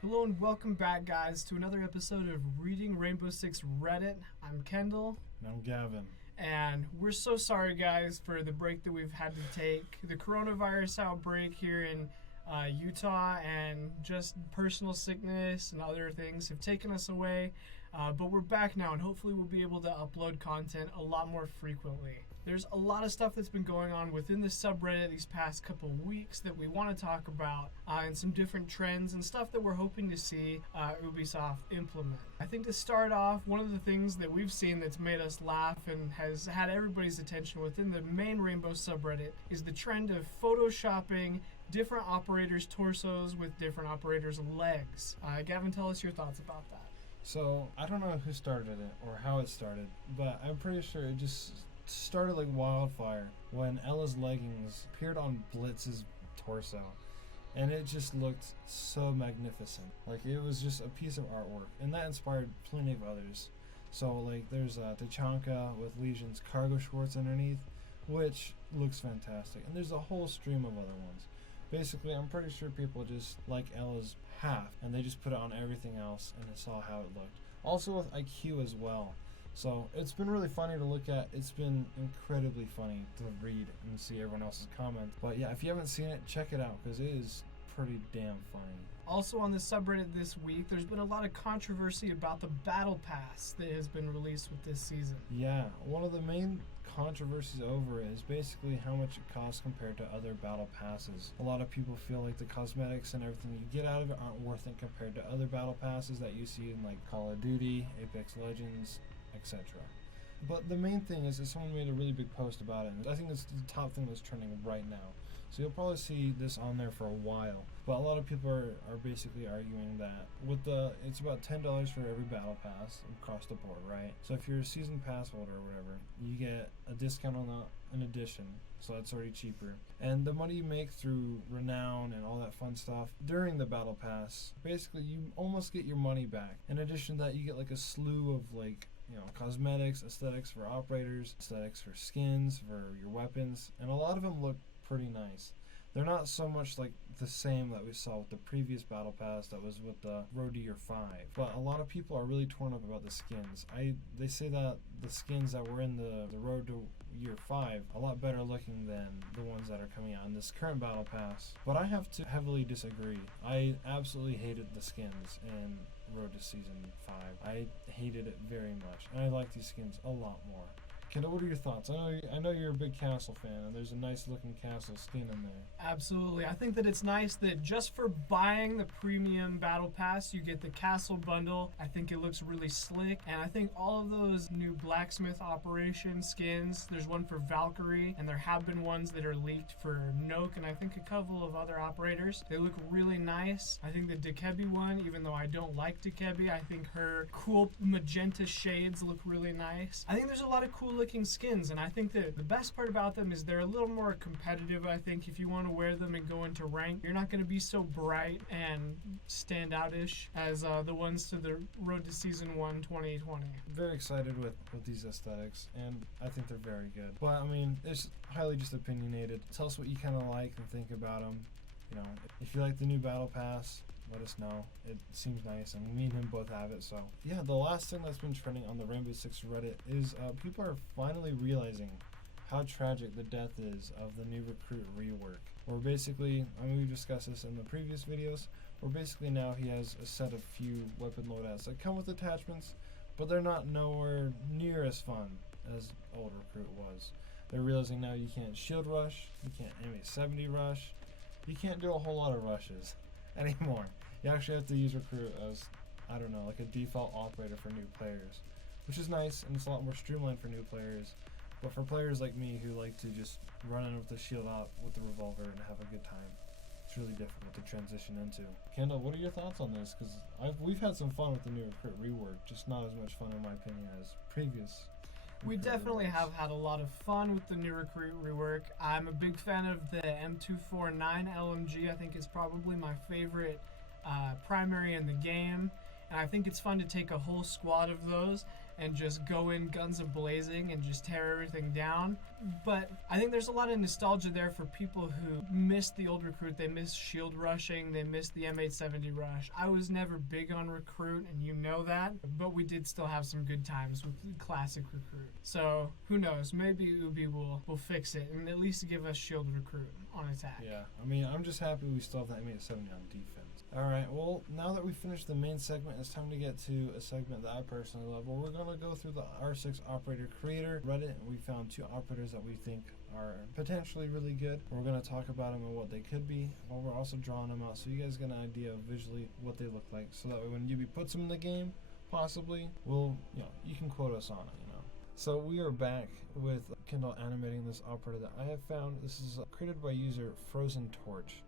Hello and welcome back, guys, to another episode of Reading Rainbow Six Reddit. I'm Kendall. And I'm Gavin. And we're so sorry, guys, for the break that we've had to take. The coronavirus outbreak here in Utah and just personal sickness and other things have taken us away. But we're back now, and hopefully we'll be able to upload content a lot more frequently. There's a lot of stuff that's been going on within the subreddit these past couple weeks that we want to talk about, and some different trends and stuff that we're hoping to see Ubisoft implement. I think to start off, one of the things that we've seen that's made us laugh and has had everybody's attention within the main Rainbow subreddit is the trend of photoshopping different operators' torsos with different operators' legs. Gavin, tell us your thoughts about that. So, I don't know who started it or how it started, but I'm pretty sure it just started like wildfire when Ella's leggings appeared on Blitz's torso. And it just looked so magnificent. Like, it was just a piece of artwork. And that inspired plenty of others. So, like, there's Tachanka with Legion's cargo shorts underneath, which looks fantastic. And there's a whole stream of other ones. Basically, I'm pretty sure people just like Ella's half, and they just put it on everything else, and they saw how it looked. Also with IQ as well. So it's been really funny to look at. It's been incredibly funny to read and see everyone else's comments. But yeah, if you haven't seen it, check it out, because it is pretty damn funny. Also on the subreddit this week, there's been a lot of controversy about the Battle Pass that has been released with this season. Yeah, one of the main controversies over it is basically how much it costs compared to other Battle Passes. A lot of people feel like the cosmetics and everything you get out of it aren't worth it compared to other Battle Passes that you see in like Call of Duty, Apex Legends, etc. But the main thing is that someone made a really big post about it, and I think it's the top thing that's trending right now. So you'll probably see this on there for a while. But a lot of people are basically arguing that it's about $10 for every battle pass across the board, right? So if you're a season pass holder or whatever, you get a discount on an addition, so that's already cheaper. And the money you make through renown and all that fun stuff during the battle pass, basically you almost get your money back. In addition to that, you get like a slew of cosmetics, aesthetics for operators, aesthetics for skins, for your weapons, and a lot of them look pretty nice. They're not so much like the same that we saw with the previous Battle Pass that was with the Road to Year 5. But a lot of people are really torn up about the skins. They say that the skins that were in the Road to Year 5 a lot better looking than the ones that are coming out in this current Battle Pass. But I have to heavily disagree. I absolutely hated the skins in Road to Season 5. I hated it very much. And I like these skins a lot more. Kendall, what are your thoughts? I know you're a big castle fan, and there's a nice looking castle skin in there. Absolutely. I think that it's nice that just for buying the premium battle pass, you get the castle bundle. I think it looks really slick, and I think all of those new blacksmith operation skins, there's one for Valkyrie, and there have been ones that are leaked for Noke, and I think a couple of other operators. They look really nice. I think the Dekebi one, even though I don't like Dekebi, I think her cool magenta shades look really nice. I think there's a lot of cool looking skins, and I think that the best part about them is they're a little more competitive. I think if you want to wear them and go into rank, you're not going to be so bright and stand out-ish as the ones to the Road to Season 1 2020. Very excited with these aesthetics, and I think they're very good. But I mean, it's highly just opinionated. Tell us what you kind of like and think about them. If you like the new Battle Pass, let us know. It seems nice, and me and him both have it. So yeah, the last thing that's been trending on the Rainbow Six Reddit is people are finally realizing how tragic the death is of the new recruit rework. Where basically, we discussed this in the previous videos, where basically now he has a set of few weapon loadouts that come with attachments, but they're not nowhere near as fun as old recruit was. They're realizing now you can't shield rush, you can't MA70 rush, you can't do a whole lot of rushes anymore. You actually have to use recruit as, like a default operator for new players, which is nice, and it's a lot more streamlined for new players. But for players like me who like to just run in with the shield out with the revolver and have a good time, it's really difficult to transition into. Kendall, what are your thoughts on this? Because we've had some fun with the new recruit rework, just not as much fun in my opinion as previous. We definitely have had a lot of fun with the new recruit rework. I'm a big fan of the M249 LMG. I think it's probably my favorite primary in the game. And I think it's fun to take a whole squad of those and just go in guns a-blazing and just tear everything down. But I think there's a lot of nostalgia there for people who missed the old Recruit. They missed shield rushing. They missed the M870 rush. I was never big on Recruit, and you know that, but we did still have some good times with the classic Recruit. So who knows? Maybe Ubi will fix it and at least give us shield Recruit on attack. Yeah, I mean, I'm just happy we still have that M870 on defense. All right, well, now that we finished the main segment, it's time to get to a segment that I personally love, where we're going to go through the R6 operator creator Reddit, and we found 2 operators that we think are potentially really good. We're going to talk about them and what they could be, while we're also drawing them out so you guys get an idea of visually what they look like, so that way when Ubi puts them in the game, possibly, you can quote us on it, So we are back with Kendall animating this operator that I have found. This is created by user Frozen Torch.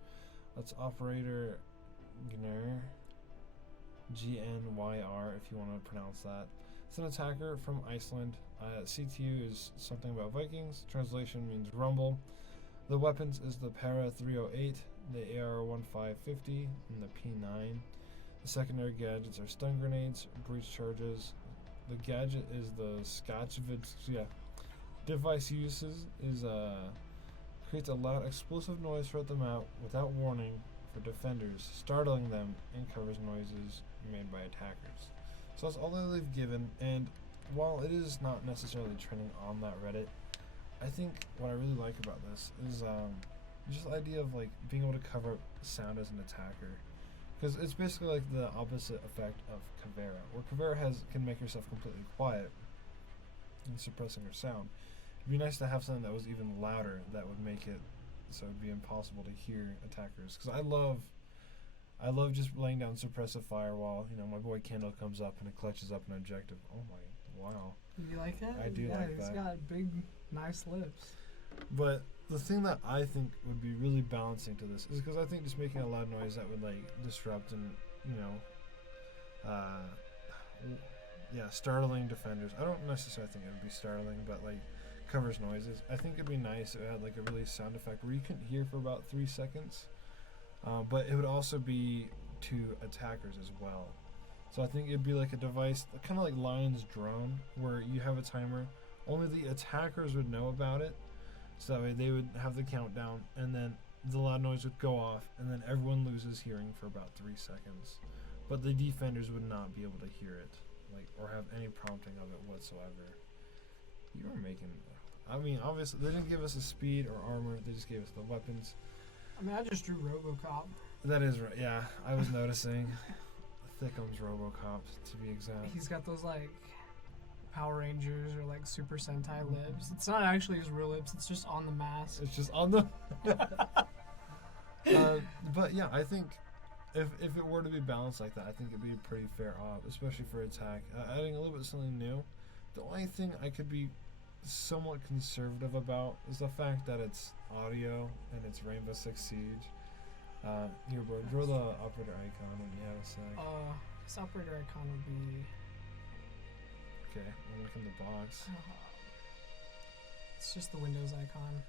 That's operator Gnyr, GNYR if you want to pronounce that. It's an attacker from Iceland. CTU is something about Vikings. Translation means rumble. The weapons is the Para 308, the AR 1550, and the P9. The secondary gadgets are stun grenades, breach charges. The gadget is the device uses is creates a loud explosive noise throughout the map without warning for defenders, startling them, and covers noises made by attackers. So that's all that they've given, and while it is not necessarily trending on that Reddit, I think what I really like about this is just the idea of like being able to cover sound as an attacker. Because it's basically like the opposite effect of Caveira, where Caveira can make herself completely quiet and suppressing her sound. It'd be nice to have something that was even louder that would make it so it'd be impossible to hear attackers. Because I love just laying down suppressive fire while my boy Kendall comes up and it clutches up an objective. Oh my, wow! You like it? I do like that. He's got big, nice lips. But the thing that I think would be really balancing to this is because I think just making a loud noise that would like disrupt and startling defenders. I don't necessarily think it would be startling, but like covers noises. I think it'd be nice if it had like a really sound effect where you couldn't hear for about 3 seconds, but it would also be to attackers as well. So I think it'd be like a device, kind of like Lion's drone, where you have a timer. Only the attackers would know about it. So that way they would have the countdown, and then the loud noise would go off, and then everyone loses hearing for about 3 seconds. But the defenders would not be able to hear it, or have any prompting of it whatsoever. You were making... I mean, obviously, they didn't give us a speed or armor, they just gave us the weapons. I mean, I just drew RoboCop. That is right, yeah. I was noticing. Thickums RoboCop, to be exact. He's got those, Power Rangers or Super Sentai lips. It's not actually his real lips, it's just on the mask. It's just on the... but yeah, I think if it were to be balanced like that, I think it'd be a pretty fair op, especially for attack. Adding a little bit of something new. The only thing I could be somewhat conservative about is the fact that it's audio and it's Rainbow Six Siege. Here, bro, draw the operator icon when you have a sec. This operator icon would be... Okay, I'll look in the box. It's just the Windows icon.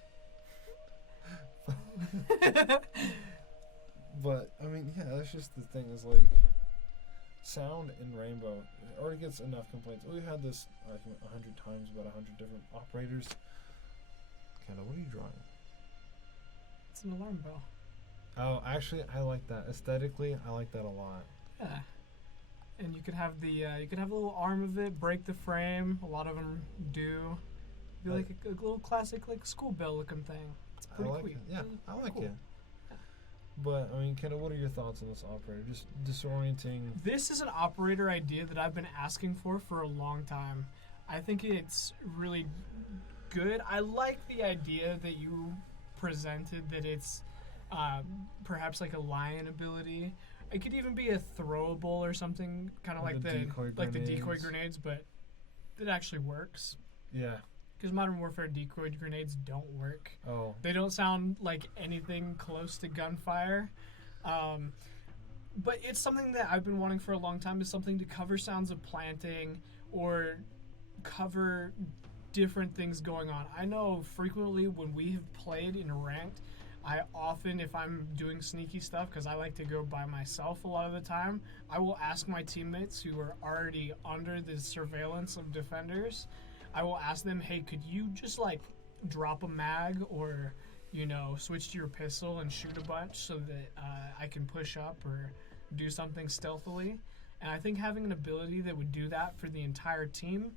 But, I mean, yeah, that's just the thing is, sound in Rainbow already gets enough complaints. We've had this argument 100 times about 100 different operators. Kendall, what are you drawing? It's an alarm bell. Oh, actually, I like that. Aesthetically, I like that a lot. Yeah. And you could have a little arm of it, break the frame. A lot of them do. Be like a little classic, school bell looking thing. It's pretty I like cool. It. Yeah, I like cool. it. But, I mean, Kendall, what are your thoughts on this operator? Just disorienting. This is an operator idea that I've been asking for a long time. I think it's really good. I like the idea that you presented, that it's perhaps like a lion ability. It could even be a throwable or something, kind of like the decoy grenades, but it actually works. Yeah. Because Modern Warfare decoy grenades don't work. Oh. They don't sound like anything close to gunfire. But it's something that I've been wanting for a long time, is something to cover sounds of planting or cover different things going on. I know frequently when we have played in ranked, I often, if I'm doing sneaky stuff, because I like to go by myself a lot of the time, I will ask my teammates who are already under the surveillance of defenders, I will ask them, hey, could you just like drop a mag or, you know, switch to your pistol and shoot a bunch so that I can push up or do something stealthily. And I think having an ability that would do that for the entire team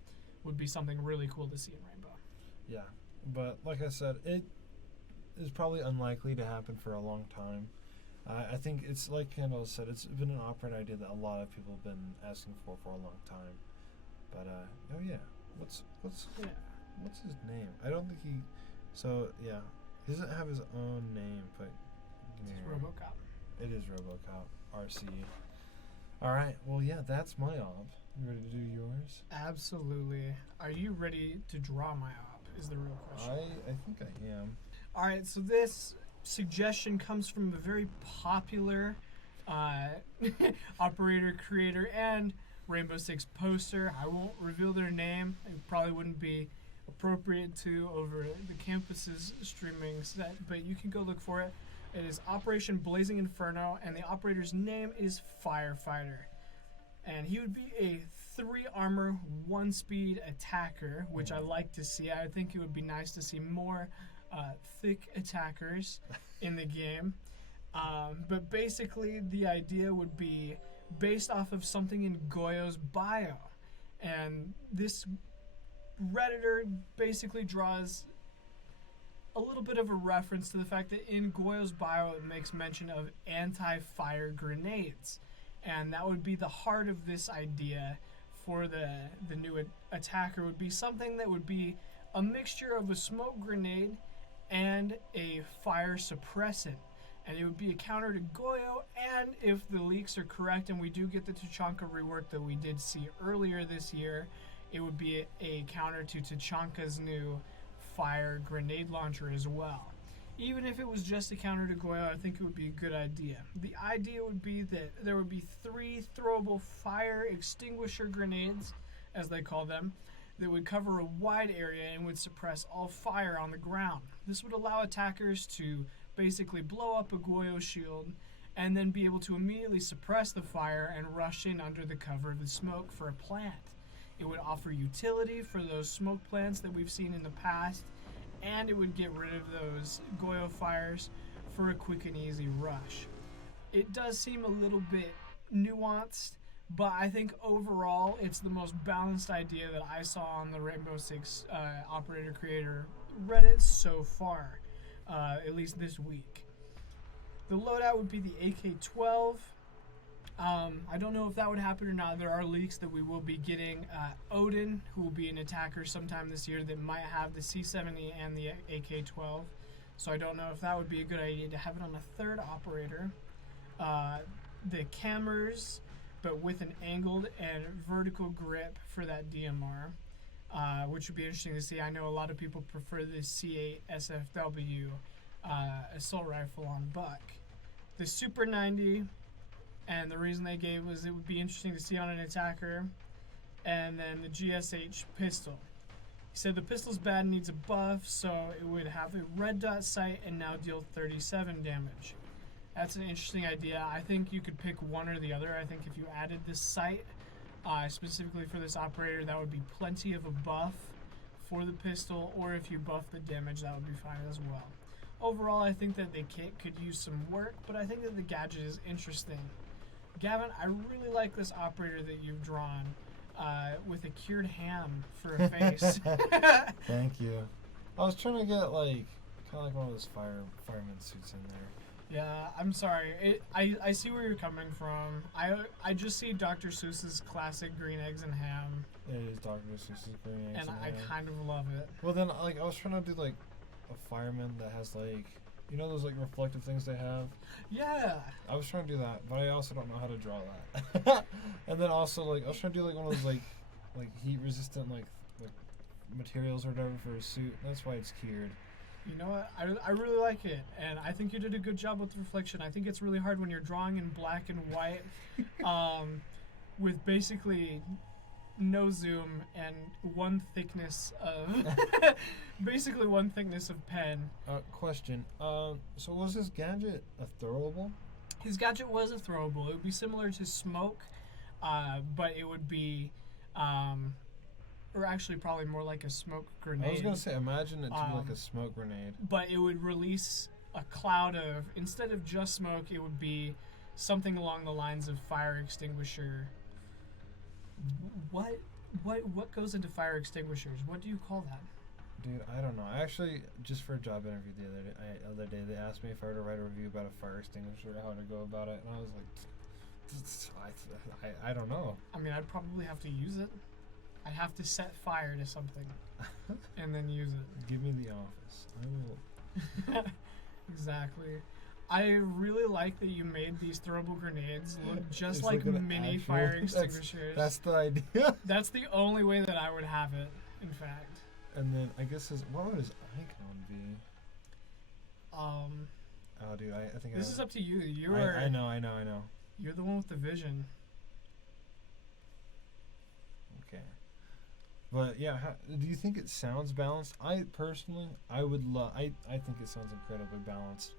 would be something really cool to see in Rainbow. Yeah, but like I said, it is probably unlikely to happen for a long time. I think it's like Kendall said, it's been an operant idea that a lot of people have been asking for a long time. But oh yeah, what's his name? I don't think he. So yeah, he doesn't have his own name, but It's RoboCop. It is RoboCop RC. All right, well yeah, that's my op. You ready to do yours? Absolutely. Are you ready to draw my op? Is the real question. I think I am. All right, so this suggestion comes from a very popular operator, creator, and Rainbow Six poster. I won't reveal their name. It probably wouldn't be appropriate to over the campus's streaming set, but you can go look for it. It is Operation Blazing Inferno, and the operator's name is Firefighter. And he would be a 3 armor, 1 speed attacker, which I like to see. I think it would be nice to see more thick attackers in the game. But basically, the idea would be based off of something in Goyo's bio. And this Redditor basically draws a little bit of a reference to the fact that in Goyo's bio it makes mention of anti-fire grenades. And that would be the heart of this idea for the new attacker, would be something that would be a mixture of a smoke grenade and a fire suppressant. And it would be a counter to Goyo, and if the leaks are correct and we do get the Tachanka rework that we did see earlier this year, it would be a counter to Tachanka's new fire grenade launcher as well. Even if it was just a counter to Goyo, I think it would be a good idea. The idea would be that there would be 3 throwable fire extinguisher grenades, as they call them, that would cover a wide area and would suppress all fire on the ground. This would allow attackers to basically blow up a Goyo shield and then be able to immediately suppress the fire and rush in under the cover of the smoke for a plant. It would offer utility for those smoke plants that we've seen in the past, and it would get rid of those Goyo fires for a quick and easy rush. It does seem a little bit nuanced, but I think overall it's the most balanced idea that I saw on the Rainbow Six Operator Creator Reddit so far, at least this week. The loadout would be the AK-12. I don't know if that would happen or not. There are leaks that we will be getting Odin, who will be an attacker sometime this year that might have the C-70 and the AK-12. So I don't know if that would be a good idea to have it on a 3rd operator. The cameras, but with an angled and vertical grip for that DMR, which would be interesting to see. I know a lot of people prefer the C8 SFW assault rifle on Buck. The Super 90, and the reason they gave was it would be interesting to see on an attacker, and then the GSH pistol. He said the pistol's bad and needs a buff, so it would have a red dot sight and now deal 37 damage. That's an interesting idea. I think you could pick one or the other. I think if you added this sight specifically for this operator, that would be plenty of a buff for the pistol, or if you buff the damage, that would be fine as well. Overall, I think that the kit could use some work, but I think that the gadget is interesting. Gavin, I really like this operator that you've drawn with a cured ham for a face. Thank you. I was trying to get like kind of like one of those fireman suits in there. Yeah, I'm sorry. I see where you're coming from. I just see Dr. Seuss's classic green eggs and ham. It is Dr. Seuss's green eggs And and I ham. kind of love it. Well, then like I was trying to do like a fireman that has like, you know those like reflective things they have? Yeah. I was trying to do that, but I also don't know how to draw that. And then also like I was trying to do like one of those like heat resistant like materials or whatever for a suit. That's why it's cured. You know what? I really like it, and I think you did a good job with the reflection. I think it's really hard when you're drawing in black and white with basically no zoom and one thickness of basically one thickness of pen. Question. So was this gadget a throwable? His gadget was a throwable. It would be similar to smoke, but it would be, or actually probably more like a smoke grenade. I was gonna say, imagine it to be like a smoke grenade. But it would release a cloud of, instead of just smoke, it would be something along the lines of fire extinguisher. What goes into fire extinguishers? What do you call that? Dude, I don't know. Actually, just for a job interview the other day, they asked me if I were to write a review about a fire extinguisher, how to go about it, and I was like, I don't know. I mean, I'd probably have to use it. I'd have to set fire to something and then use it. Give me the office. I will. Exactly. I really like that you made these throwable grenades look just It's like like an mini actual- fire extinguishers. That's the idea. That's the only way that I would have it, in fact. And then I guess what would his icon be? Oh, dude, I think This is up to you. I know. You're the one with the vision. Okay. But yeah, do you think it sounds balanced? I personally, I would love. I think it sounds incredibly balanced.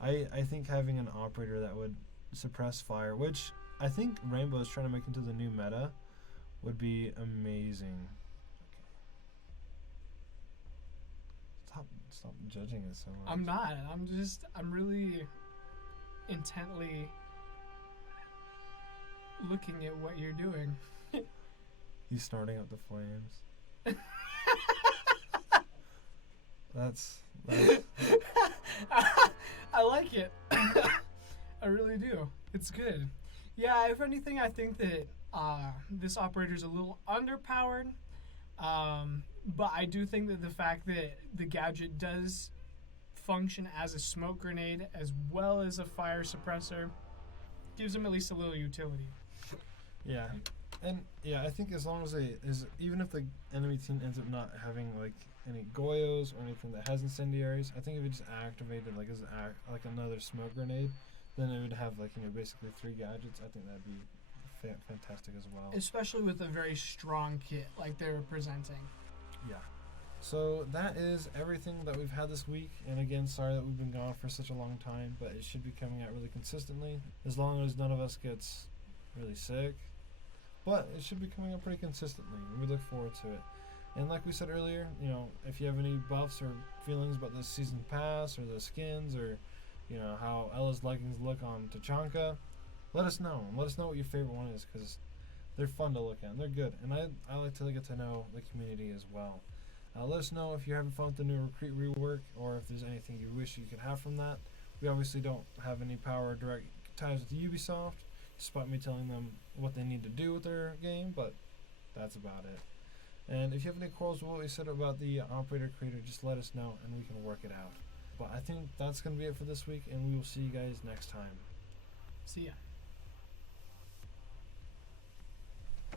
I think having an operator that would suppress fire, which I think Rainbow is trying to make into the new meta, would be amazing. Okay. Stop judging it so much. I'm not. I'm really intently looking at what you're doing. He's starting up the flames. That's I like it. I really do. It's good. Yeah, if anything, I think that this operator's a little underpowered. But I do think that the fact that the gadget does function as a smoke grenade as well as a fire suppressor gives him at least a little utility. yeah. And yeah, I think as long as even if the enemy team ends up not having like any Goyos or anything that has incendiaries, I think if it just activated like like another smoke grenade, then it would have like basically 3 gadgets. I think that'd be fantastic as well. Especially with a very strong kit like they were presenting. Yeah. So that is everything that we've had this week. And again, sorry that we've been gone for such a long time, but it should be coming out really consistently as long as none of us gets really sick. But it should be coming up pretty consistently, and we look forward to it. And like we said earlier, if you have any buffs or feelings about the season pass or the skins or, how Ella's leggings look on Tachanka, let us know. And let us know what your favorite one is, because they're fun to look at and they're good. And I like to get to know the community as well. Let us know if you're having fun with the new recruit rework, or if there's anything you wish you could have from that. We obviously don't have any power or direct ties with Ubisoft, despite me telling them what they need to do with their game, but that's about it. And if you have any quarrels with what we said about the operator creator, just let us know and we can work it out. But I think that's going to be it for this week, and we will see you guys next time. See ya.